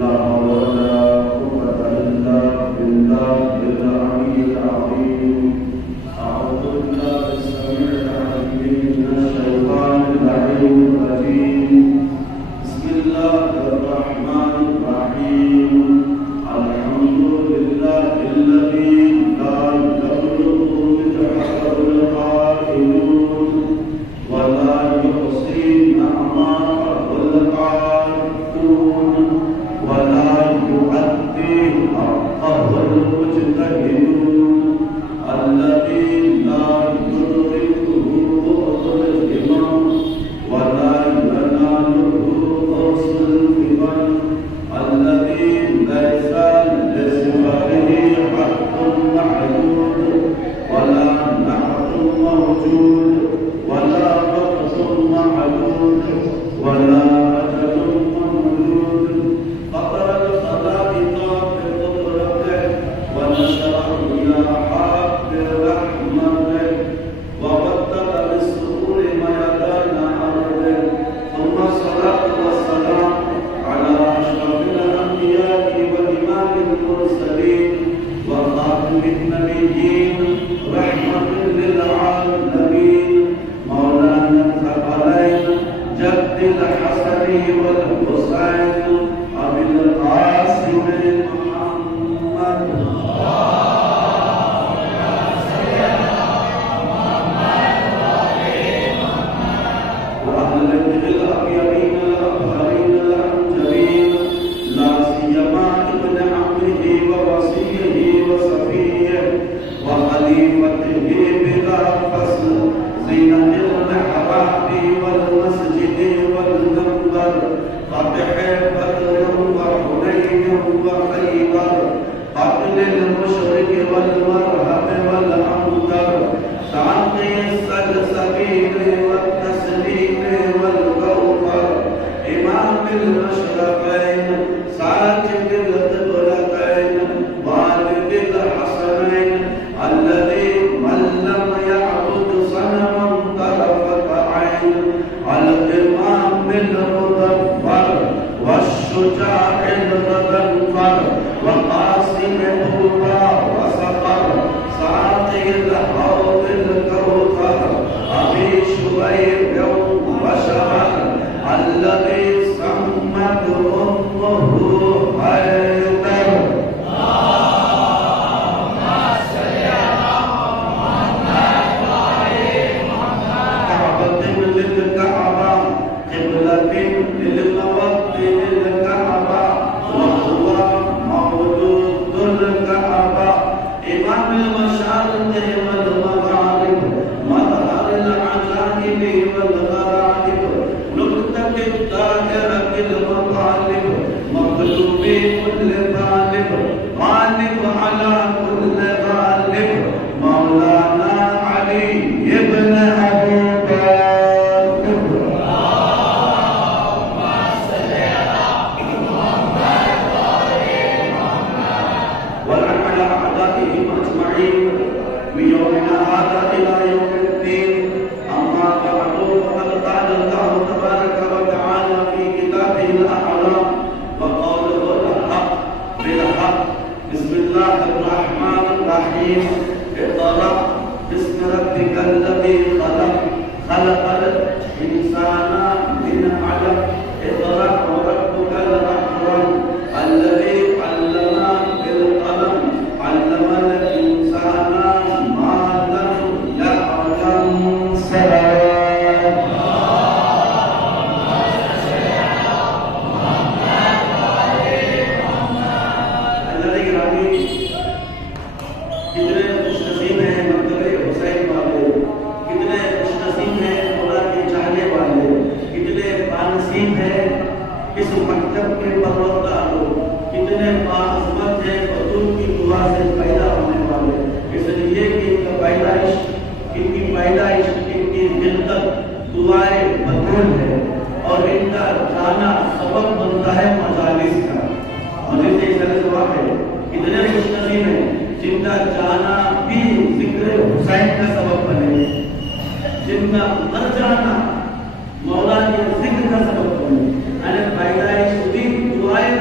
لا حول ولا قوة إلا بالله العلي العظيم. أعوذ بالله السميع العليم من الشيطان اللعين الرجيم. بسم الله الرحمن الرحيم. الحمد لله الذي لا يبلغ مجحده القائلون ولا يحصي نعماءه العارفون ولا يؤدي حقه المجتهدون الذي لا يدركه بعد الهمم ولا يناله قصر الهمم الذي ليس لصغره حق معدود ولا نحر موجود ولا وقت معدود ولا أجل ممدود. فطر الخلائق بقدرته ونشر الرياح برحمته وبدل بالسرور ميدان أرضه. ثم الصلاة والسلام على أشرف الأنبياء وإمام المرسلين وخاتم النبيين رحمة للعالمين مولانا الثقلين جد الحسن والحسين أبي القاسم محمد وأهل البيت الأطيبين الأطهرين الأمجدين لا سيما ابن عمه ووصيه وصفيه وخليفته بلا فصل زينة المحراب والمسجد والمنبر فتح بدر وحنين وخيبر قتل المشرك والمرهب والأنكر تعطي السلسبيل والتسليم والكوثر إمام المشرقين ساجد القبلتين والد الحسنين الذي من لم يعبد صنما طرفة عين الإمام المظفر والشجاع الغضنفر وقاسم طوبى وسقر ساقي الحوض الكوثر أبي شبيب وشرر الذي سمت أمه حيدر. كعبة للكعبة قبلة للموطن الكعبة وهو مولود الكعبة إمام المشارق والمغارب مظهر العجائب والغرائب نكتة الطاهرة المطالب مطلوب كل طالب غالب على كل غالب مولانا علي بن أبي طالب. ولعن على أعدائهم أجمعين من يومنا هذا إلى يوم الدين. أما بعد فقد قال الله تبارك وتعالى في كتابه الأعلام وقوله الحق بالحق. بسم الله الرحمن الرحيم. اقرأ باسم ربك الذي خلق خلق الإنسان من علق اقرأ وربك الأكرم الذي علم بالقلم علم الإنسان ما لم يعلم. سلام الذي ربي کتنے خوش نصیب ہیں مکتبِ حسین والے، کتنے خوش نصیب ہیں خدا کے چاہنے والے، کتنے بانصیب ہیں اس مکتب کے پروردگار لوگ، کتنے باعظمت ہیں حضور کی دعا سے پیدا ہونے والے، اس لیے کہ ان کی پیدائش ان کی خلقت دعائے مقبول ہے اور ان کا جانا سبب بنتا ہے مجالس کا. مجھے سے جواب ہے کتنے خوش نصیب ہیں جن کا جانا بھی ذکر حسین کا سبب بنے، جن کا مر جانا مولا کے ذکر کا سبب بنے. پیدائش دعائیں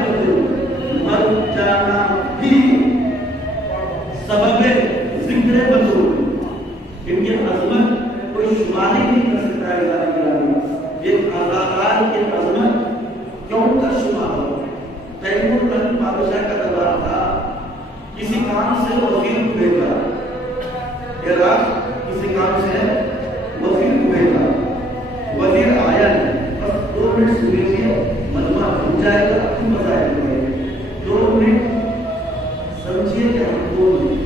مسلم بادشاہ کا دربار تھا، کسی کام سے وزیر کو بھیجا، عراق کسی کام سے وزیر کو بھیجا، وزیر آیا نہیں، بس 2 منٹ سنیے، مجمع بن جائے گا، تم بتائے گا 2 منٹ سمجھیے کہ ہم 2 منٹ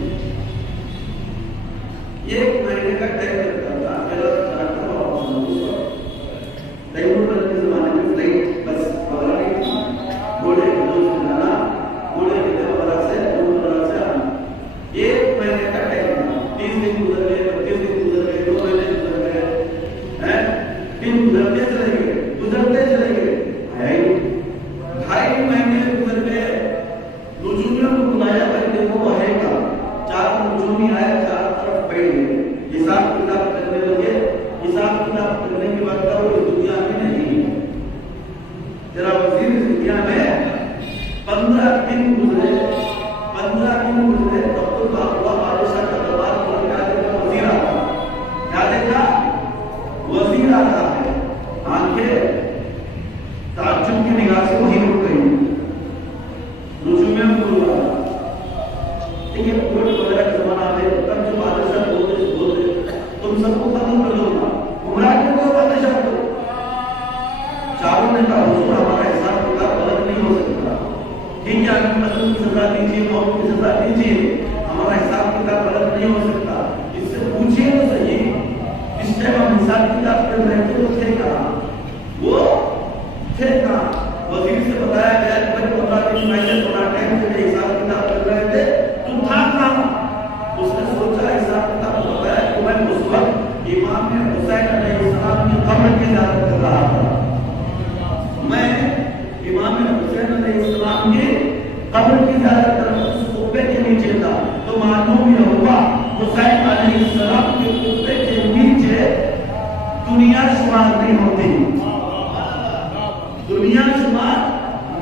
1 مہینے کا ٹائم لگتا تھا، میرا چارٹر واپس تیمور کے زمانے میں فلائٹ بس وغیرہ نہیں تھی، گھوڑے سے جانا، گھوڑے کے وغیرہ سے آنا، 1 مہینے کا ٹائم تھا، 30 دن گزر گئے، 25 دن گزر گئے، 2 مہینے گزر گئے، دن گزرتے چلے گئے، آیا ہی نہیں، 2.5 مہینے گزر گئے، نجومیوں کو بلایا بھائی دیکھو وہ ہے کا، 4 نجومی آئے، 4 طرف بیٹھ گئے، حساب کتاب کرنے لگے، حساب کتاب کرنے کے بعد وہ دنیا میں نہیں ہے، تیرا وزیر اس دنیا میں 15 دن گزرے، 15 دن گزرے، تب تو اللہ بادشاہ کا دربار پر کیا دیکھا؟ وزیر آ رہا، کیا دیکھا؟ وزیر آ رہا ہے، آنکھیں تعجب کی نگاہ سے وہی رک گئی، نجومیوں کو بلا رہا، دیکھیے کوٹ وغیرہ کا زمانہ ہے، تب جو بادشاہ بولتے تم سب کو ختم کر دو گا، گمراہ کر دو بادشاہ کو، چاروں نے کہا حضور ہمارا حساب کتاب غلط نہیں ہو سکتا، ٹھیک ہے ہمیں قتل کی سزا دیجیے، موت کی سزا دیجیے، ہمارا حساب کتاب غلط نہیں ہو سکتا، اس سے پوچھیے تو صحیح، اس ٹائم ہم حساب کتاب کر رہے تھے وہ تھے کہاں؟ وہ تھے کہاں؟ وزیر سے بتایا گیا کہ بھائی 15 دن پہلے تھوڑا ٹائم سے حساب کتاب کر رہے تھے، تم تھا کہاں؟ اس نے سوچا حساب کتاب بتایا کہ میں اس وقت امام حسین علیہ السلام کی قبر کی زیارت کر رہا تھا، میں امام حسین علیہ السلام کی قبر کی زیارت کر رہا، اس قبے کے نیچے تھا، تو معلوم یہ ہوا حسین علیہ السلام کے قبے کے نیچے دنیا شمار نہیں ہوتی، دنیا شمار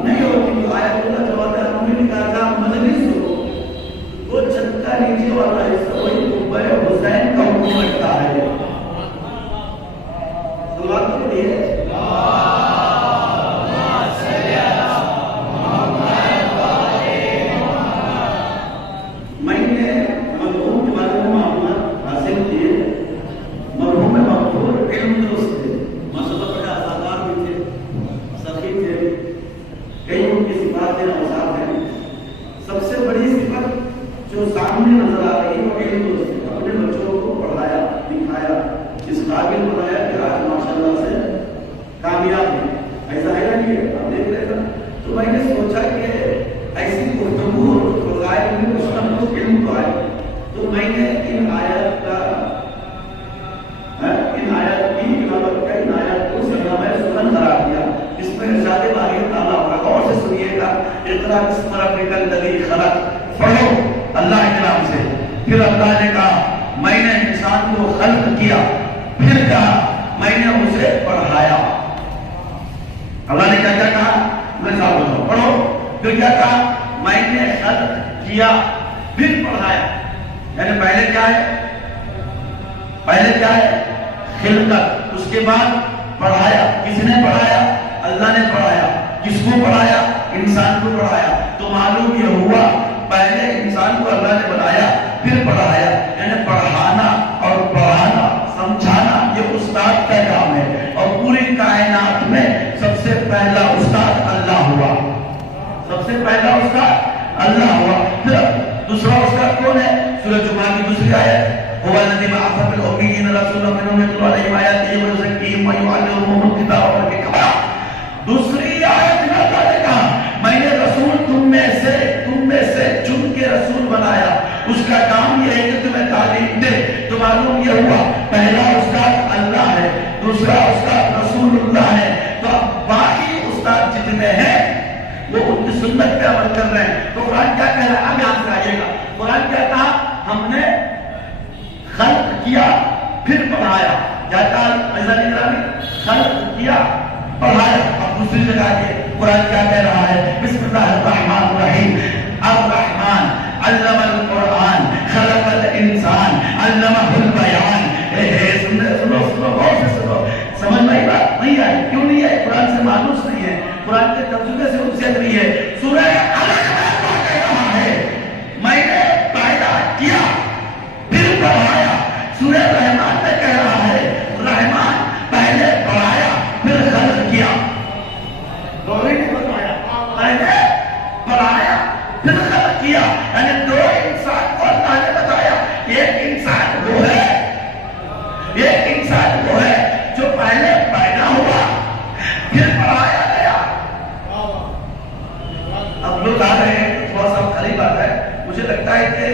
نہیں ہوتی، تو آیت اللہ جواد نے کہا تھا مجلس ہو، وہ چھت کا نیچے والا حصہ وہی قبہ حسین کا حکم رکھتا ہے، سلوات کے لیے قرآن سے مانوس نہیں ہے، قرآن کے ترجمے سے انسیت نہیں ہے، سورہ علق پہلے بنایا پھر خلق کیا، یعنی دو انسان کو اللہ نے بتایا. ایک انسان وہ ہے، ایک انسان وہ ہے جو پہلے پیدا ہوا پھر بنایا گیا. اب لوگ آ رہے ہیں تھوڑا سا قریب آ رہا ہے، مجھے لگتا ہے کہ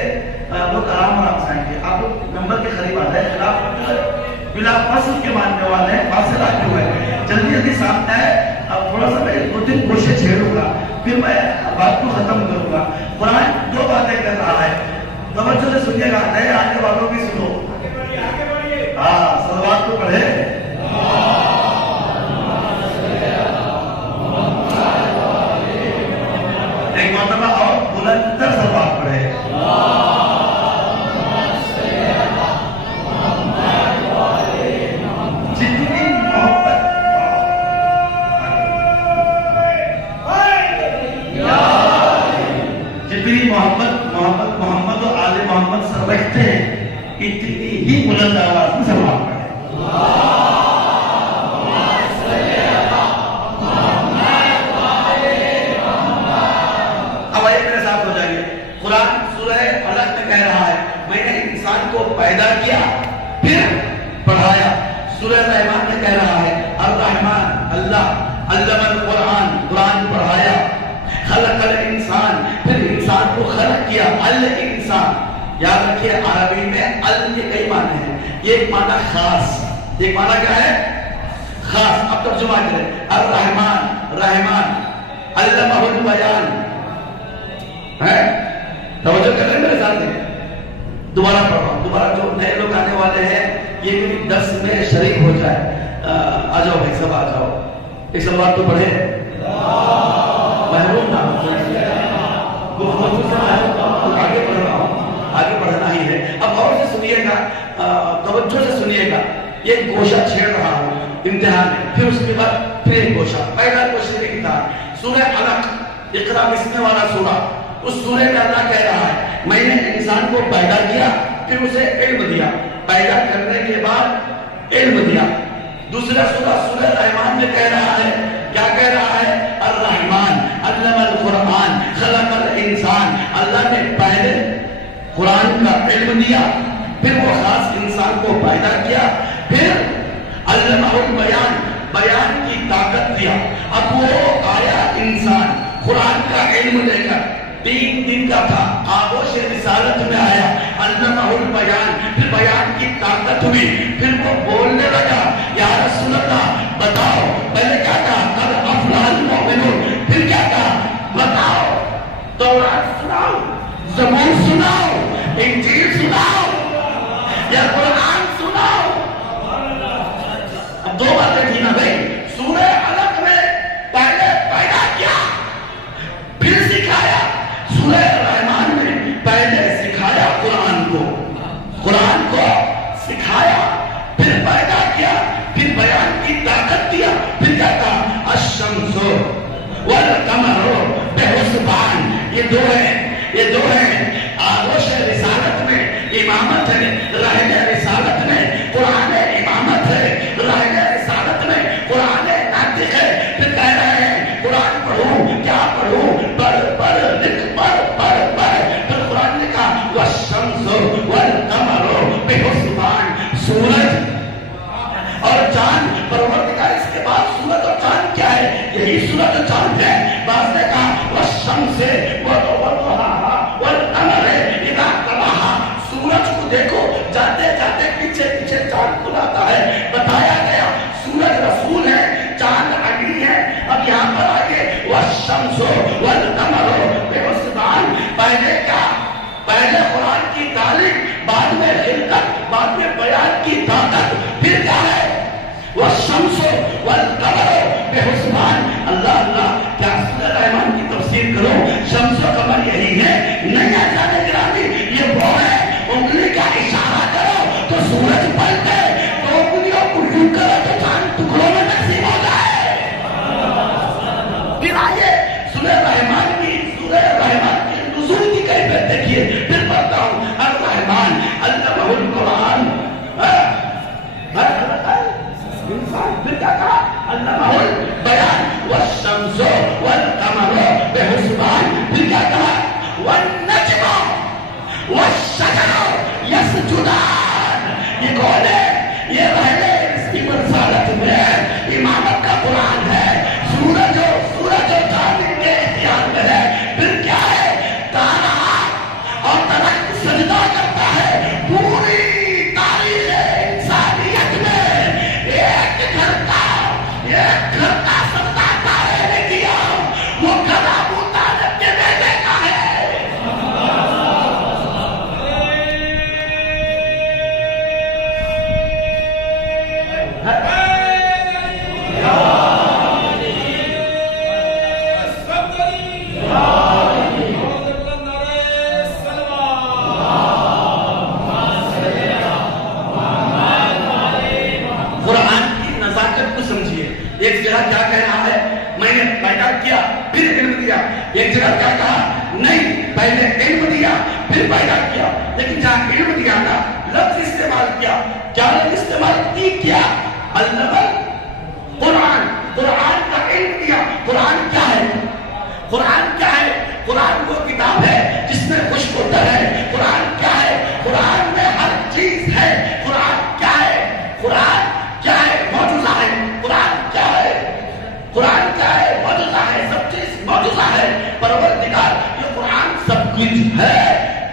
لوگ آرام آرام سے آئیں گے. آپ لوگ نمبر کے قریب آ رہے ہیں، خلاف بلا فصل کے ماننے والے ہیں، فاصلہ کیوں ہے، جلدی جلدی سامنے ہے. اب تھوڑا سا میں 2-3 کوششیں چھیڑوں گا پھر میں بات کو ختم کروں گا. قرآن 2 باتیں کر رہا ہے، توجہ سے سنیے گا، نئے آنے والوں بھی سنو. ہاں صلوات کو پڑھے. ایک مرتبہ اور بلندر صلوات پڑھے. جتنی محبت محمد و آل محمد سے رکھتے ہیں اتنی ہی بلند آواز میں صلوات پڑھے. اب آئیے میرے ساتھ ہو جائیے. قرآن سورہ فلق میں کہہ رہا ہے میں نے انسان کو پیدا کیا پھر پڑھایا. سورہ رحمان میں کہہ رہا ہے الرحمن اللہ علم القرآن، قرآن پڑھایا. خلق الانسان، پھر انسان کو خلق کیا. الانسان یاد رکھیے عربی میں ال کے کئی معنی ہیں. یہ ایک معنی خاص، ایک معنی کیا ہے خاص. اب ترجمہ کریں الرحمن رحمان علمہ البیان ہے. توجہ کر رہے ہیں میرے ساتھ. دوبارہ پڑھ رہا ہوں، دوبارہ جو نئے لوگ آنے والے ہیں یہ میری درس میں شریک ہو جائے. آ جاؤ بھائی سب آ جاؤ. ایک سلوات تو پڑھے. محروم نہ آگے پڑھ رہا ہوں، آگے پڑھنا ہی ہے. اب غور سے سنیے گا، توجہ سے سنیے گا. یہ گوشہ چھیڑ رہا ہوں امتحان میں، پھر اس کے بعد پھر ایک گوشہ. پہلا گوشہ ایک تھا سورہ علق، اقرا بسم والا سورہ. اس سورہ میں اللہ کہہ رہا ہے میں نے انسان کو پیدا کیا پھر اسے علم دیا. پیدا کرنے کے بعد علم دیا. دوسرا سورہ سورہ رحمان میں کہہ رہا ہے، کیا کہہ رہا ہے الرحمن علم القرآن خلق الانسان. اللہ نے پہلے قرآن کا علم دیا پھر وہ خاص انسان کو پیدا کیا پھر علمہ البیان، بیان کی طاقت دیا. اب وہ آیا انسان قرآن کا علم لے کر 3 دن کا تھا، آغوش رسالت میں آیا. علمہ البیان، پھر بیان کی طاقت ہوئی، پھر وہ بولنے لگا یا رسول اللہ بتاؤ. پہلے کیا کہا قد افلح المؤمنون، پھر کیا کہا بتاؤ تورات سناؤ، زبور سناؤ، انجیل سناؤ یا قرآن سناؤ. اب 2 باتیں تھی نا بھائی. سورہ علق میں پہلے پیدا کیا پھر سکھایا. سورہ رحمان میں پہلے سکھایا قرآن کو، قرآن کو سکھایا پھر پیدا کیا پھر بیان کی طاقت دیا. پھر کیا کہا الشمس والقمر بحسبان. یہ 2 ہیں، یہ 2 ہیں. آغوش رسالت میں امامت ہے، رہنے رسالت میں قرآن امامت ہے، رہنے رسالت میں قرآن ناطق ہے. پھر کہہ رہے ہیں قرآن پڑھوں، کیا پڑھوں، پڑھ پڑھ لکھ پڑھ پڑھ پڑھ. پھر قرآن نے کہا والشمس والقمر بحسبان، سورج اور چاند پروردگار. اس کے بعد سورج اور چاند کیا ہے؟ یہی سورج اور چاند ہے. بعض نے کہا والشمس وضحاها والقمر اذا تلاها. سورج کو دیکھو جاتے جاتے پیچھے پیچھے چاند کو لاتا ہے. بتایا گیا سورج رسول ہے، چاند علی ہے. اب یہاں پر آگے والشمس والقمر بحسبان. پہلے کیا؟ پہلے قرآن کی تعلیم، بعد میں خلقت، بعد میں بیان کی طاقت. پھر کیا ہے والشمس والقمر بحسبان. اللہ اللہ کیا سورہ رحمان کی تفسیر کرو شمس و قمر یہی ہے؟ نہیں آزاد گرامی، یہ وہ ہے. انگلی کا اشارہ کرو تو سورج پلٹے، تو انگلیوں کو یوں کرو تو چاند ٹکڑوں میں تقسیم ہو جائے. پھر آئیے سورہ رحمان کی نزول کی کیفیت دیکھیے. پھر پڑھتا ہوں الرحمن علمہ القرآن. انسان پھر کیا کہا علمہ البیان والشمس والقمر پیدا کیا پھر علم دیا. ایک جگہ کیا کہا؟ نہیں، پہلے علم دیا پھر پیدا کیا. لیکن جہاں علم دیا نا، لفظ استعمال کیا. کیا لفظ استعمال کی؟ کیا علم قرآن. قرآن کا علم دیا. قرآن کیا ہے؟ قرآن کیا ہے؟ قرآن وہ کتاب ہے جس میں خوشب و تر ہے. قرآن کیا ہے؟ قرآن میں ہر چیز ہے. قرآن کیا ہے؟ قرآن کیا ہے؟ معجزہ ہے. قرآن کیا ہے؟ قرآن کیا ہے؟ معجزہ ہے. سب چیز معجزہ ہے. پروردگار یہ قرآن سب کچھ ہے.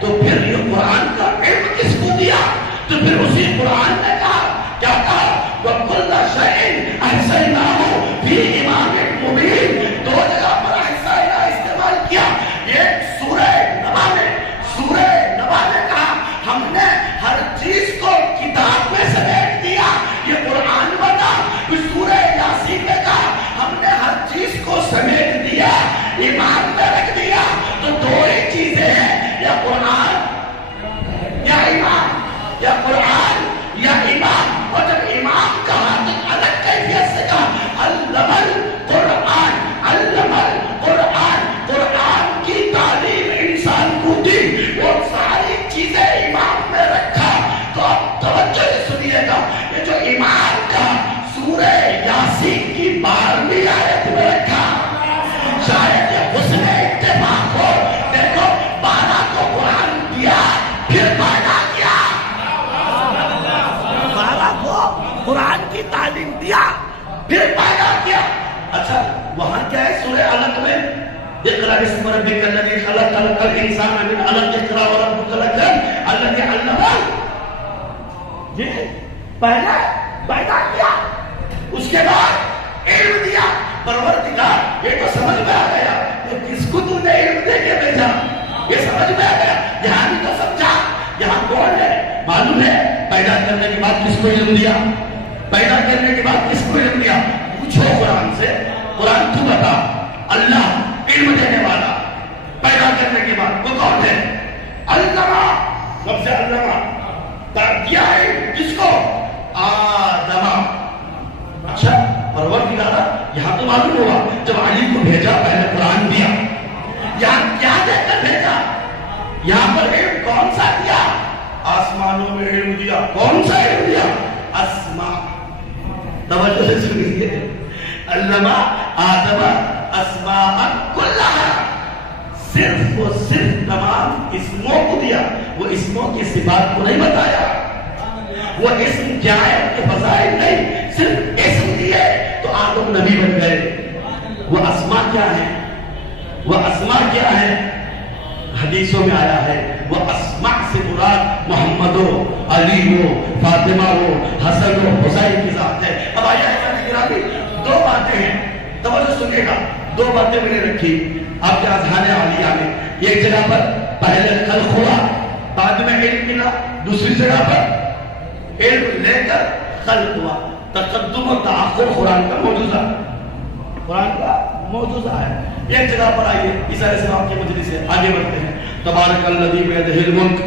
تو پھر یہ قرآن کا علم کس کو دیا؟ تو پھر اسی قرآن نے کہا، کیا کہا؟ وَكُلَّ شَيْءٍ أَحْصَيْنَاهُ فِي إِمَامٍ مُبِينٍ. دو جگہ پر احصائنا استعمال کیا. ایک سورہ نبا میں، سورہ نبا نے کہا ہم نے ہر چیز کو کتاب میں سمیٹ دیا، یہ قرآن بنا. سورہ یاسین نے کہا ہم نے ہر چیز کو سمیٹ دیا، ایمان میں رکھ دیا. تو دو ہی چیزیں ہیں، یا قرآن یا ایمان، یا قرآن یا ایمان. اور جب ایمان کہا تو الگ کیفیت سے کہا علم القرآن. علم القرآن، قرآن کی تعلیم انسان کو دی، وہ ساری چیزیں ایمان میں رکھا. تو اب توجہ سے سنیے گا، یہ جو ایمان کا سورہ یاسین کی 12ویں آیت میں رکھا، شاید یہ حسن اتفاق ہو. دیکھو 12 کو قرآن دیا پھر پیدا کیا. 12 کو قرآن کی تعلیم دیا پھر پیدا کیا. اچھا وہاں کیا ہے سورہ علق میں؟ اقرأ باسم ربک الذی خلق، خلق الانسان من علق، اقرأ وربک الاکرم الذی علم. یہ پیدا کیا. اس کے بعد علم دیا. پروردگار یہ تو سمجھ میں آ گیا کہ کس کو تم نے علم دے کے بھیجا. یہ سمجھ میں آ گیا. یہاں بھی تو سمجھا یہاں کون ہے معلوم ہے. پیدا کرنے کے بعد کس کو علم دیا؟ پیدا کرنے کے بعد کس کو علم دیا؟ پوچھو قرآن سے. قرآن تو بتا. اللہ علم دینے والا پیدا کرنے کے بعد وہ کون ہے؟ علامہ. سب سے علامہ دیا ہے کس کو؟ آدم. اچھا پروردگار یہاں تو معلوم ہوا جب علی کو بھیجا پہلے قرآن دیا. یہاں کیا دے کر بھیجا؟ یہاں پر علم کون سا دیا؟ آسمانوں میں علم دیا. کون سا علم دیا؟ اسماء. توجہ سے سنیے. علم آدم اسماء کلھا. صرف و صرف تمام اسموں کو دیا. وہ اسموں کی صفات کو نہیں بتایا. وہ اسم کیا ہے ان کے فضائل نہیں، صرف اسم دیے تو آدم نبی بن گئے. وہ اسماء کیا ہے؟ وہ اسماء کیا ہے؟ حدیثوں میں آیا ہے وہ اسماء سے مراد محمد ہو، علی ہو، فاطمہ ہو، حسن ہو، حسین کی ذات ہے. اب آیا ہے دو باتیں ہیں. توجہ سنیے گا. دو باتیں میں نے رکھی آپ کے اذہان عالیہ میں. ایک جگہ پر پہلے خلق ہوا بعد میں علم ملا. دوسری جگہ پر علم لے کر خلق ہوا. تقدم و تاخر قرآن کا معجزہ، قرآن کا معجزہ ہے. ایک جگہ پر آئیے اشارے سے آپ کی مجلس سے آگے بڑھتے ہیں. تبارک الذی بیدہ الملک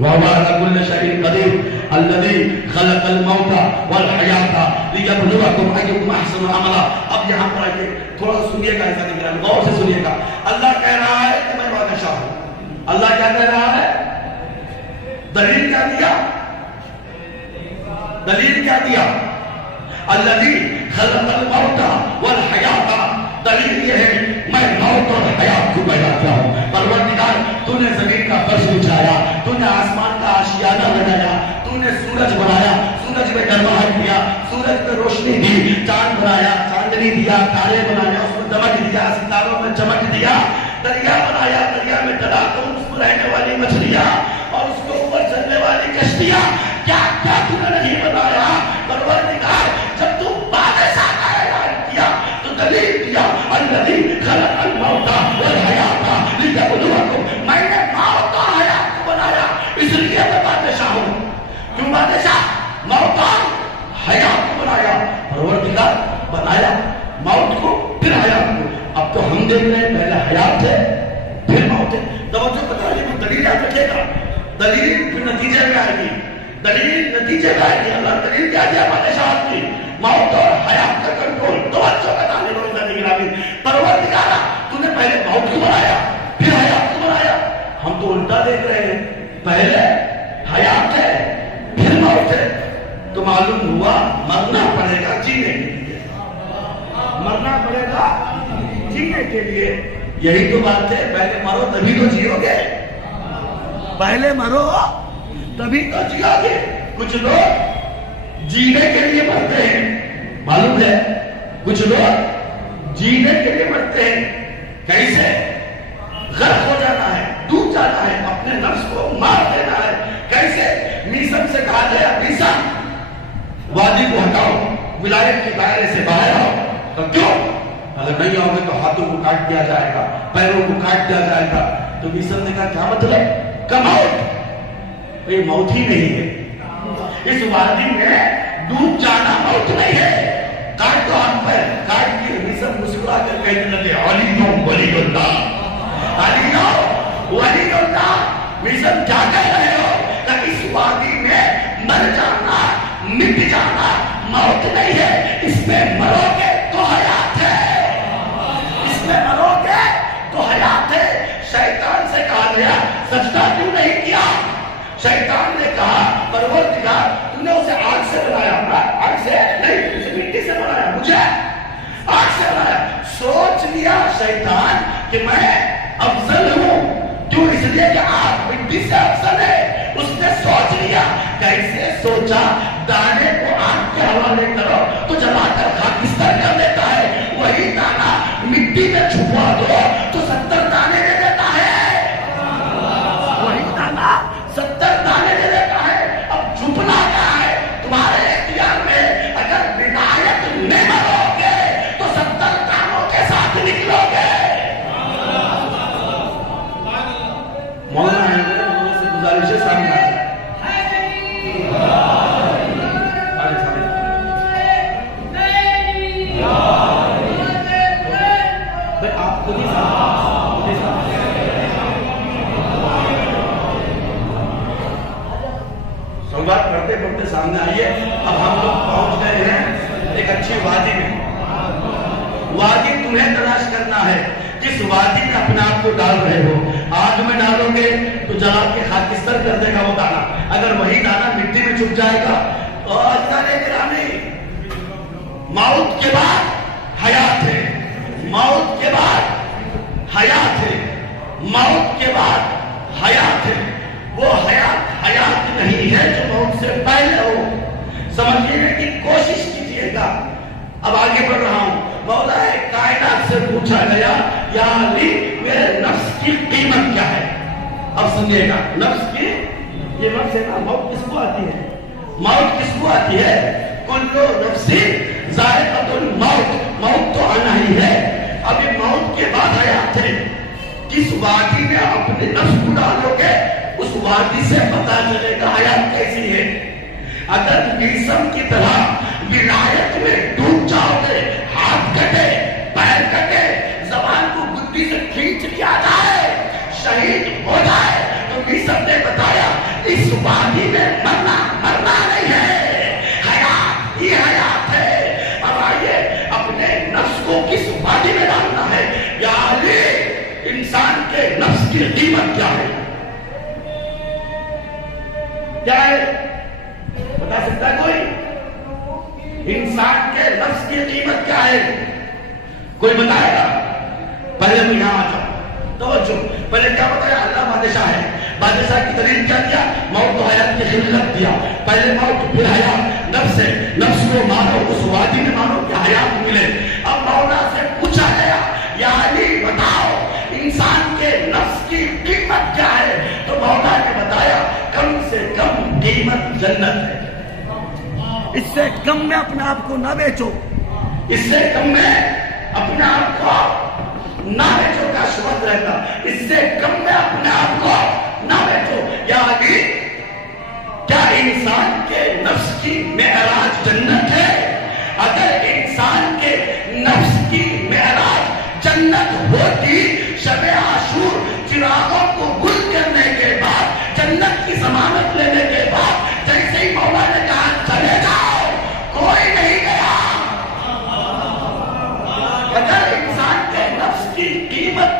وهو على كل شيء قدير الذي خلق الموت والحیاة لیبلوکم ایکم احسن عملا. اب یہاں پر آئیے تھوڑا سا سنیے گا، ایسا نہیں غور سے سنیے گا. اللہ کہہ رہا ہے کہ میں بادشاہ ہوں. اللہ کیا کہہ رہا ہے؟ دلیل کیا دیا؟ دلیل کیا دیا؟ الذی خلق الموت والحیاة. دلیل یہ ہے میں موت اور حیات کو پیدا کیا ہوں. پروردگار تو نے زمین کا فرش بچھایا، تو نے آسمان کا آشیانہ بنایا، تو نے سورج بنایا، سورج میں گرماہٹ دیا، سورج میں روشنی دی، چاند بنایا، چاندنی دیا، تارے بنایا، اس میں دمک دیا، ستاروں میں چمک دیا، دریا بنایا، دریا میں ڈلا تو اس میں رہنے والی مچھلیاں اور اس کے اوپر چلنے والی کشتیاں. کیا کیا تو نے نہیں بنایا؟ پروردگار جب تو بادشاہ کا اعلان کیا تو دلیل دیا الذی خلق الموت والحیاة لیبلوکم. میں نے موت اور حیات کو بنایا اس لیے میں بادشاہ ہوں. کیوں بادشاہ؟ موت اور حیات کو بنایا. پروردگار بنایا موت کو پھر حیات کو. اب تو ہم دیکھ رہے ہیں پہلے حیات ہے پھر موت ہے. توجہ بتائیے کو دلیل یاد رکھے گا. دلیل پھر نتیجے میں آئے گی. دلیل نتیجے میں آئے گی. اللہ دلیل کیا دیا بادشاہ کی؟ موت اور حیات کا کنٹرول. توجہ بتانے کو پہلے موت کو بنایا پھر حیات کو بنایا؟ ہم تو الٹا دیکھ رہے ہیں، پہلے حیات ہے پھر موت ہے۔ تو معلوم ہوا مرنا پڑے گا جینے کے لیے، مرنا پڑے گا جینے کے لیے۔ یہی تو بات ہے، پہلے مرو تبھی تو جیو گے، پہلے مرو تبھی تو جیو گے۔ کچھ لوگ جینے کے لیے مرتے ہیں، معلوم ہے، کچھ لوگ جینے کے لیے مرتے ہیں۔ کیسے؟ غرق ہو جانا ہے، ڈوب جانا ہے، اپنے نفس کو مار دینا ہے۔ کیسے؟ میسم سے کہا گیا میسم وادی کو ہٹاؤ، ولایت کے دائرے سے باہر آؤ۔ تو کیوں؟ اگر نہیں آؤ گے تو ہاتھوں کو کاٹ دیا جائے گا، پیروں کو کاٹ دیا جائے گا۔ تو میسم نے کہا کیا مطلب؟ کہ موت، یہ موت ہی نہیں ہے، اس وادی میں ڈوب جانا موت نہیں ہے، کاٹ دو ہاتھ پیر۔ کاٹ کے میسم مسکرا کر کہنے لگے علی ولی اللہ، علی ولی اللہ۔ میسم کیا کہہ رہے ہو؟ کہ اس وادی میں مر جانا مٹ جانا موت نہیں ہے، اس میں مرو گے تو حیات ہے، اس میں مرو گے تو حیات ہے۔ شیطان سے کہا گیا سجدہ کیوں نہیں کیا؟ شیطان نے کہا پروردگار تم نے اسے آگ سے بنایا، آگ سے نہیں، اسے مٹی سے بنایا، مجھے آگ سے بنایا۔ سوچ لیا شیطان کہ میں افضل ہوں، کیوں؟ اس لیے کہ آگ مٹی سے افضل ہے۔ اس نے سوچ لیا، کیسے سوچا؟ دانے کو آگ کے حوالے کرو تو جلا کر خاکستر کر دیتا ہے، وہی دانا مٹی میں چھپا دو تو 70 دانے دے دیتا ہے، وہی دانا 70 دانے دے دیتا ہے۔ اب چھپنا کیا ہے؟ تمہارے اختیار میں، اگر ولایت میں مرو گے تو 70 دانوں کے ساتھ نکلو گے۔ مولانا سے گزارش ہے سامنے آ جائے۔ بات پڑھتے پڑھتے سامنے آئیے۔ اب ہم لوگ پہنچ گئے ہیں ایک اچھی وادی میں۔ وادی تمہیں تلاش کرنا ہے، جس وادی میں اپنے آپ کو ڈال رہے ہو۔ آگ میں ڈالو گے تو جلا کے خاکستر کر دے گا وہ دانا، اگر وہی دانا مٹی میں چھپ جائے گا تو موت کے بعد حیات ہے، موت کے بعد حیات ہے، موت کے بعد حیات ہے۔ وہ حیات نہیں ہے جو موت سے پہلے ہو، سمجھنے کی کوشش کیجئے گا۔ اب آگے بڑھ رہا ہوں۔ مولا کائنات سے پوچھا گیا یا علی میرے نفس کی قیمت کیا ہے؟ اب سمجھیے گا، نفس کی یہ نفس ہے نا، موت کس کو آتی ہے؟ موت کس کو آتی ہے؟ کلو نفسی ذائقۃ الموت، موت تو آنا ہی ہے۔ اب یہ موت کے بعد حیات ہے۔ کس وادی میں اپنے نفس کو ڈالو گے اس وادی سے پتا چلے گا حیات کیسی ہے۔ اگر میسم کی طرح ولایت میں ڈوب جاؤ گے، ہاتھ کٹے پیر کٹے زبان کو گدی سے کھینچ لیا جائے شہید ہو جائے، تو میسم نے بتایا اس وادی میں مرنا نہیں ہے، حیات ہی حیات ہے۔ اب آئیے اپنے نفس کو کس وادی میں ڈالنا ہے؟ یا علی انسان کے نفس کی قیمت کیا ہے؟ کیا ہے بتا سکتا ہے کوئی؟ انسان کے نفس کی قیمت کیا ہے؟ کوئی بتائے گا؟ پہلے میں یہاں آ جاؤ، توجہ۔ پہلے کیا بتایا؟ اللہ بادشاہ ہے، بادشاہ کی دلیل کیا دیا؟ موت و حیات کی خلقت دیا، پہلے موت پھر حیات۔ نفس ہے، نفس کو مارو، اس وادی میں مارو کہ حیات ملے۔ اب مولا سے پوچھا گیا یا علی بتاؤ انسان کے نفس کی قیمت کیا ہے؟ تو مولا نے بتایا کم سے کم قیمت جنت ہے، اس سے کم میں اپنے آپ کو نہ بیچو، اس سے کم میں اپنے آپ کو نہ بیچو کا شبد رہتا، اس سے کم میں اپنے آپ کو نہ بیچو۔ یا علی کیا انسان کے نفس کی معراج جنت ہے؟ اگر انسان کے نفس کی معراج جنت ہوتی، شب عاشور چراغوں کو گل کرنے کے بعد، جنت کی ضمانت لینے کے بعد، جیسے ہی مولا نے کہا چلے جاؤ، کوئی نہیں گیا۔ اگر انسان کے نفس کی قیمت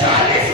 40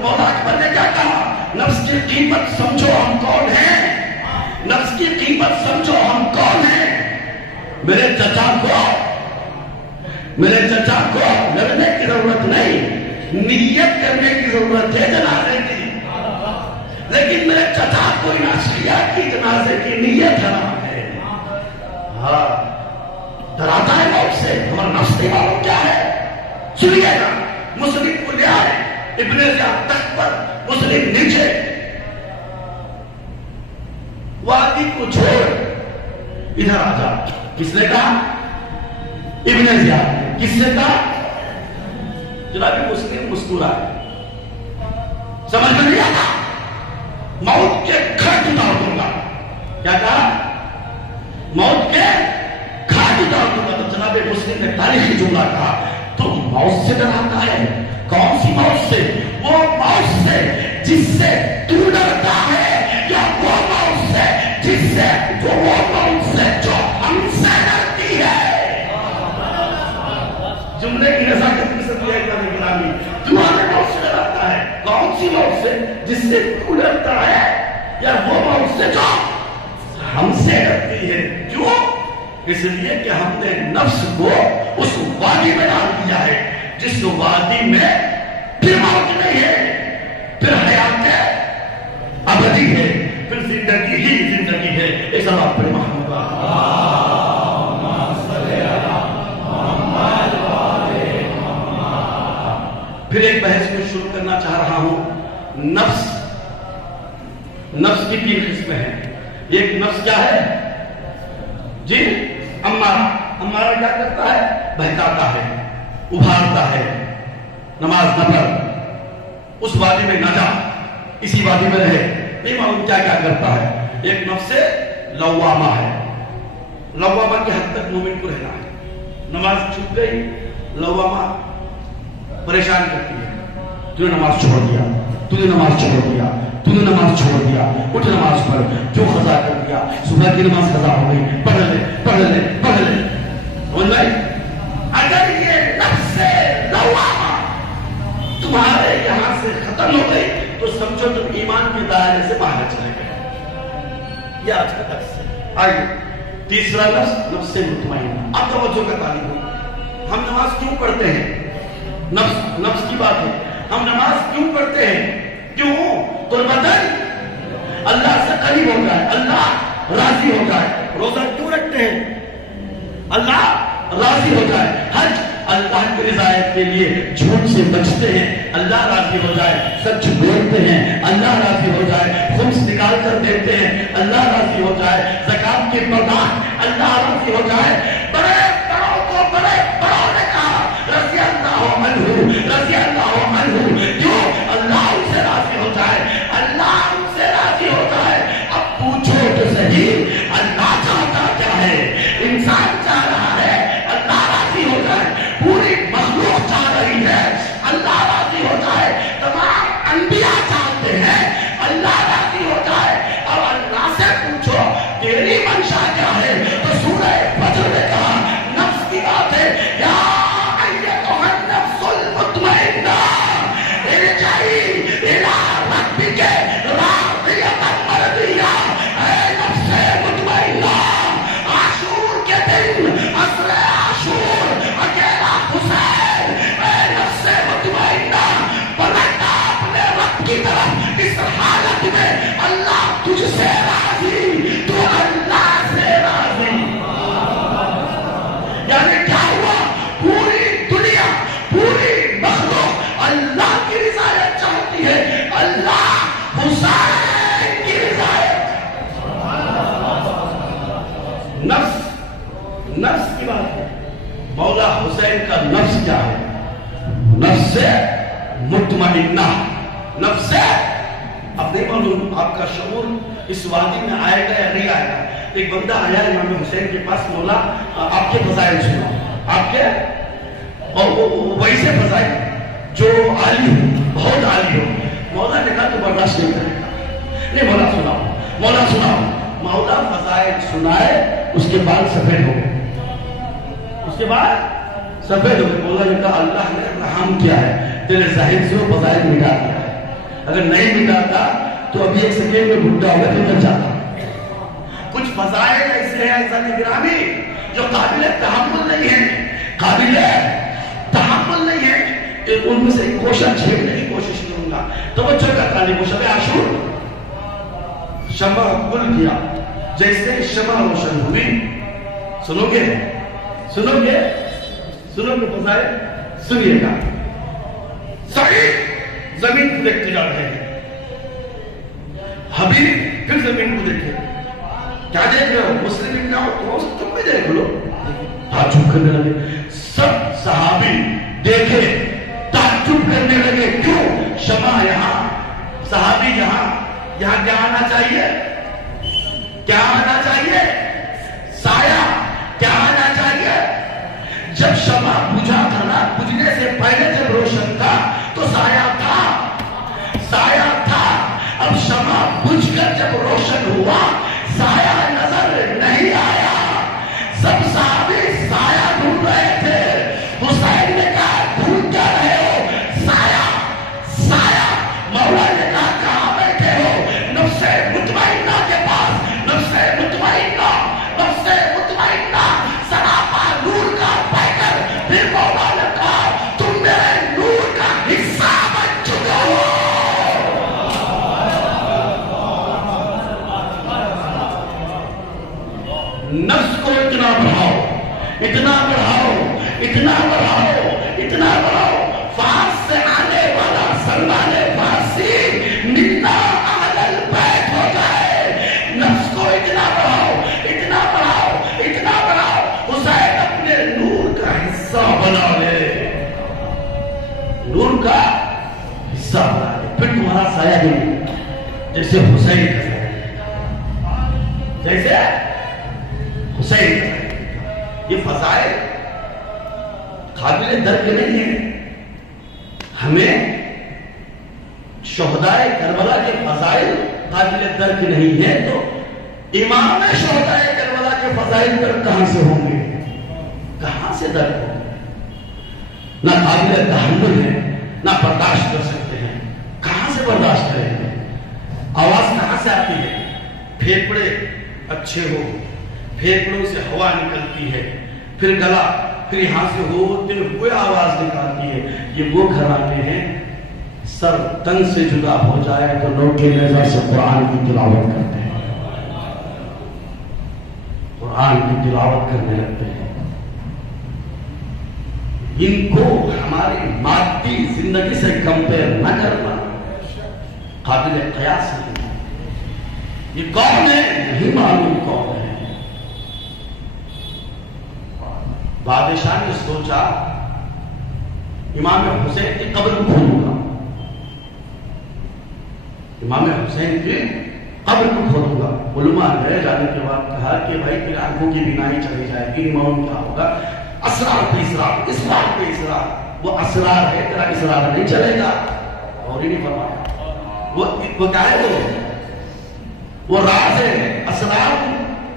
تو مولا اکبر نے کیا کہا؟ نفس کی قیمت سمجھو ہم کون ہیں، نفس کی قیمت سمجھو ہم کون ہیں۔ میرے چچا کو لڑنے کی ضرورت نہیں، نیت کرنے کی ضرورت ہے جنازے کی، لیکن میرے چچا کو ان اشخاص کی جنازے کی نیت حرام ہے۔ ہاں ڈراتا ہے موت سے، ہمارا نفس نہیں معلوم کیا ہے۔ سنیے گا، مسلم کو لے آئے، ابن زیاد تخت پر، مسلم نیچے، وادی کو چھوڑ ادھر آ جا۔ کس نے کہا؟ ابن زیاد۔ کس نے کہا؟ جناب مسلم مسکرائے، سمجھ میں نہیں آتا، موت کے گھاٹ اتار دوں گا۔ کیا کہا؟ موت کے گھاٹ اتار دوں گا۔ تو جناب مسلم نے تاریخی جملہ کہا، تو موت سے ڈراتا ہے؟ کون سی موت سے؟ وہ موت سے جس سے تو ڈرتا ہے، یا وہ موت سے جس سے وہ موت سے جو ہم سے ڈرتی ہے؟ جملے کی نزاکت کی سطح ہے کہ غلامی تمہارے موت سے ڈراتا ہے۔ کون سی موت سے؟ جس سے تو ڈرتا ہے، یا وہ موت سے جو ہم سے ڈرتی ہے؟ کیوں؟ اس لیے کہ ہم نے نفس کو اس وادی میں ڈال دیا ہے جس وادی میں پھر موت نہیں ہے، پھر حیات ہے، ابدی ہے، پھر زندگی ہی زندگی ہے۔ اس اللہ پر محمد پھر ایک بحث میں شروع کرنا چاہ رہا ہوں۔ نفس کی تین قسمیں ہیں۔ ایک نفس کیا ہے جی؟ امارہ کیا کرتا ہے؟ بہکاتا ہے، ابھارتا ہے، نماز نہ پڑھ، اس وادی میں نہ جا، اسی وادی میں رہے، نہیں معلوم کیا کیا کرتا ہے۔ ایک نفس لوامہ ہے، لوامہ کی حد تک مومن کو رہنا ہے۔ نماز چھوٹ گئی، لوامہ پریشان کرتی ہے، تو نے نماز چھوڑ دیا، تو نے نماز چھوڑ دیا، تو نے نماز چھوڑ دیا، اٹھ نماز پڑھ، جو قضا کر دیا، صبح کی نماز قضا ہو گئی، پڑھ لے پڑھ لے پڑھ لے۔ سمجھ گئے؟ اگر یہ نفس لوامہ تمہارے یہاں سے ختم ہو گئی تو سمجھو تم ایمان کے دائرے سے باہر چلے گئے۔ یہ آج کا درس ہے۔ آئیے تیسرا لفظ نفس مطمئنہ۔ اب توجہ کا طالب ہو، ہم نماز کیوں پڑھتے ہیں؟ نفس کی بات ہے، ہم نماز کیوں پڑھتے ہیں؟ کیوں؟ قربتاً اللہ سے قریب ہو جائے، اللہ راضی ہو جائے۔ روزہ کیوں رکھتے ہیں؟ اللہ راضی ہو جائے۔ حج اللہ کی رضایت کے لیے جھوٹ سے بچتے ہیں، اللہ راضی ہو جائے۔ سچ بولتے ہیں، اللہ راضی ہو جائے۔ خمس نکال کر دیتے ہیں، اللہ راضی ہو جائے۔ زکات کے پردان، اللہ راضی ہو جائے۔ بڑے بڑوں کو بڑے بڑوں نے کہا رضی اللہ عنہ، رضی اللہ عنہ، کیوں؟ اللہ ان سے راضی ہو جائے، اللہ ان سے راضی ہو جائے۔ اب پوچھو تو صحیح، اللہ چاہتا کیا ہے؟ انسان چاہ رہا ہے اللہ راضی ہو جائے، پوری مخلوق چاہ رہی ہے اللہ راضی ہو جائے، تمام انبیاء چاہتے ہیں اللہ راضی ہو جائے۔ اب اللہ سے پوچھو تیری منشا کیا ہے؟ تو سورہ فجر نے کہا نفس کی بات ہے، یا ایتھا النفس المطمئنہ ارجعی الی ربک راضیۃ مرضیہ۔ اے نفس مطمئنہ، عاشور کے دن عصر عاشور اکیلا حسین، اے نفس مطمئنہ پلٹا اپنے رب کی طرف۔ اس حالت میں اللہ تجھ سے راضی، تو اللہ سے راضی۔ یعنی کیا ہوا؟ پوری دنیا، پوری مخلوق اللہ کی رضایت چاہتی ہے، اللہ حسین کی رضایت۔ نفس کی بات ہے، مولا حسین کا نفس کیا ہے؟ نفس مطمئنہ، نفس اب نہیں معلوم آپ کا شعور اس وادی میں آئے گا یا نہیں آئے گا۔ ایک بندہ آیا امام حسین کے پاس، مولا آپ کے فضائل سنا، آپ کے، اور وہ ویسے فضائل جو عالی ہو، بہت عالی ہو۔ مولا نے کہا تو برداشت نہیں کرے گا، نہیں مولا سناؤ، مولا سناؤ۔ مولا فضائل سنائے، اس کے بعد سفید ہو گئے، اس کے بعد سفید ہو گئے۔ مولا نے کہا اللہ نے رحم کیا ہے، تیرے ظاہر سے وہ فضائل مٹا دیا ہے، اگر نہیں مٹاتا تو ابھی ایک سیکنڈ میں بھٹا ہوگا پھر مر جاتا. کچھ فضائل ایسے ہیں عزیزان گرامی جو قابل تحمل نہیں ہے، قابل تحمل نہیں ہے. ان میں سے ایک کوشش چھیڑنے کی کوشش کروں گا. توجہ کا طالب شب عاشور شمع گل کیا، جیسے شمع روشن ہوئی. سنو گے سنو گے سنو گے فضائل سنیے گا. سعید زمین کو دیکھتے جا رہے ہیں. حبیب پھر زمین کو دیکھے. کیا دیکھ رہے ہو؟ مسلم نہ ہو تو تم بھی دیکھ لو. ہاتھ چپ کرنے لگے. سب صحابی دیکھے تعجب کرنے لگے. کیوں؟ شمع یہاں، صحابی یہاں. یہاں کیا آنا چاہیے؟ کیا آنا چاہیے؟ سایہ. کیا آنا چاہیے؟ جب شمع بجھا تھا نا، بجھنے سے پہلے جب روشن تھا تو سایہ تھا، سایہ تھا. اب شمع بجھ کر جب روشن ہوا سایہ نظر نہیں آیا. سب صحابی سایہ ڈھونڈ رہے تھے. حسین نے کہا ڈھونڈ کیا رہے ہو؟ سایہ سایہ. مولا نے کہا کہاں بیٹھے ہو؟ نفس مطمئنہ کے پاس. نفس مطمئنہ، نفس مطمئنہ سراپا نور کا پہ کر پھر مولا نے کہا تم میرے نور کا حصہ بن چکے ہو. نفس کو اتنا بڑھاؤ، اتنا بڑھاؤ، اتنا بڑھاؤ، اتنا بڑھاؤ. فارس سے آنے والا سلمان فارسی منا اہل البیت ہو جائے. نفس کو اتنا بڑھاؤ، اتنا بڑھاؤ، اتنا بڑھاؤ. حسین اپنے نور کا حصہ بنا لے، نور کا حصہ بنا لے. پھر تمہارا سایہ دیں جیسے حسین کا سایہ، جیسے حسین. یہ فضائل قابل درک نہیں ہے. ہمیں شہدائے کربلا کے فضائل قابل درک نہیں ہے تو امام شہدائے کربلا کے فضائل درک کہاں سے ہوں گے؟ کہاں سے درک ہوں گے؟ نہ قابل تحمل ہے، نہ برداشت کر سکتے ہیں. کہاں سے برداشت کریں گے؟ آواز کہاں سے آتی ہے؟ پھیپھڑے اچھے ہو، پھیپھڑوں سے ہوا نکلتی ہے، پھر گلا، پھر یہاں سے ہوتے ہوئے آواز نکالتی ہے. یہ وہ گھرانے ہیں سر تن سے جدا ہو جائے تو نوکے نظر سے قرآن کی تلاوت کرتے ہیں، قرآن کی تلاوت کرنے لگتے ہیں. ان کو ہماری مادی زندگی سے کمپیئر نہ کرنا قابل قیاس نہیں. یہ کون ہے؟ نہیں معلوم کون ہے. بادشاہ نے سوچا امام حسین کی قبر کو کھودوں گا، امام حسین کی قبر کو کھودوں گا. علماء نے جانے کے بعد کہا کہ بھائی تیری آنکھوں کی بینائی چلی جائے گی، موت کیا ہوگا؟ اسرار پہ اسرار، اسرار پہ اسرار. وہ اسرار ہے، تیرا اسرار نہیں چلے گا. اور ہی نہیں فرمایا وہ کیا ہے؟ وہ راز ہے. اسرار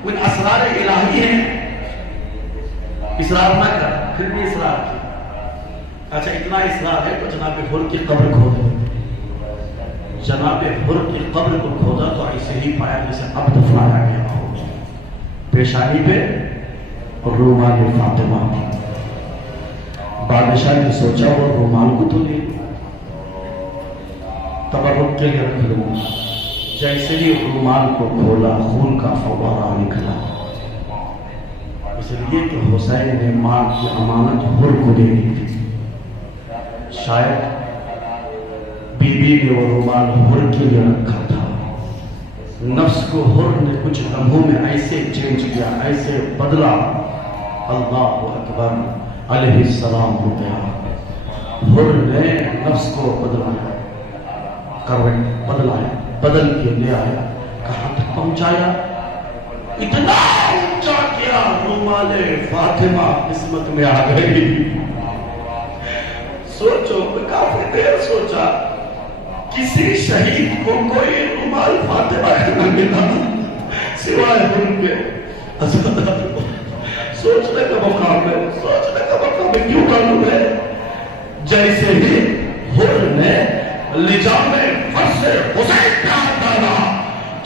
وہ اسرار الہی ہے. اسرار نہ کر، پھر بھی اسرار کی. اچھا اتنا اسرار ہے تو جناب حر کی قبر کھودا. جناب حر کی قبر کو کھودا تو ایسے ہی پایا جیسے اب دفنایا گیا ہو. پیشانی پہ رومال فاطمہ. بادشاہ نے سوچا وہ رومال کو تو لے تبرک کے لیے رکھ لوں. جیسے ہی رومال کو کھولا خون کا فوارہ نکلا. اس لیے کہ حسین نے ماں کی امانت حر کو دے دی تھی. شاید بی بی نے وہ رومال حر کے لیے رکھا تھا. نفس کو حر نے کچھ لمحوں میں ایسے چینج کیا، ایسے بدلا. اللہ اکبر علیہ السلام ہو گیا. حر نے نفس کو بدلایا، کروٹ بدلایا، بدل کے لے آیا. کہاں تک پہنچایا؟ اتنا اونچا کیا رومال فاطمہ قسمت میں آ گئی. سوچو، کافی دیر سوچا. کسی شہید کو کوئی رومال فاطمہ نہ ملا سوائے ان کے. سوچنے کا مقام ہے، سوچنے کا مقام ہے. کیوں معلوم ہے؟ جیسے ہی حر نے لجام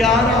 11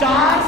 4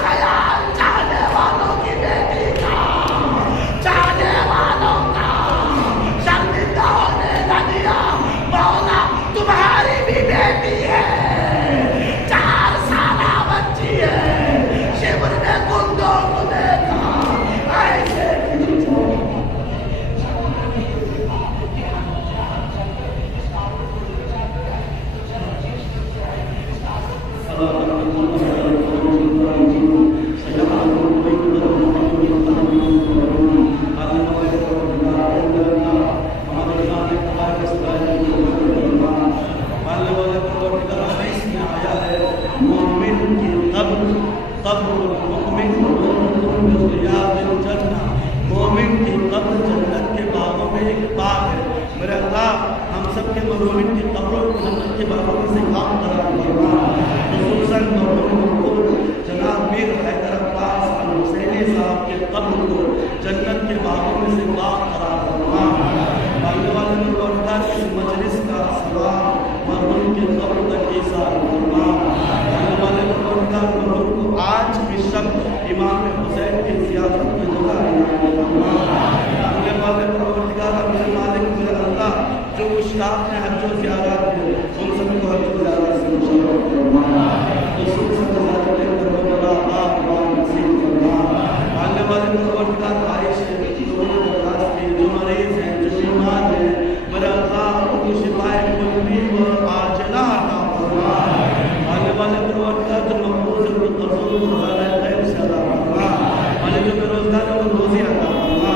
خیال چاہنے والوں کی بیٹی کا، چاہنے والوں کا شرمندہ ہونے نہ دیا۔ مولا تمہاری بھی بیٹی ہے، 4 سالہ بچی ہے، شبر میں گندوں کو دیکھا ایسے مومن کی قبر جنت کے باغوں میں ایک باغ ہے۔ میرے اللہ ہم سب کے مومن کی قبروں کو جنت کے باغوں میں سے کام کرا فرما، خصوصاً جناب میر حیدر عباس الحسینی صاحب کے قبر کو جنت کے باغوں میں سے کام کرا فرما۔ ماننے والے پروردگار اس مجلس کا ثواب مرحوم کے قبر تک ایثار فرما۔ ماننے والے پروردگار مرحوم کو آج بھی شب امام حسین کی زیارت میں جگہ عنایت فرما۔ ماننے والے پروردگار میرے مالک میرے اللہ جو مشتاق ہیں حج و زیارت ہیں ان سب کو حج و زیارت سے مشرف فرما، خصوصاً حضرت کربلا آپ نصیب فرما۔ ماننے والے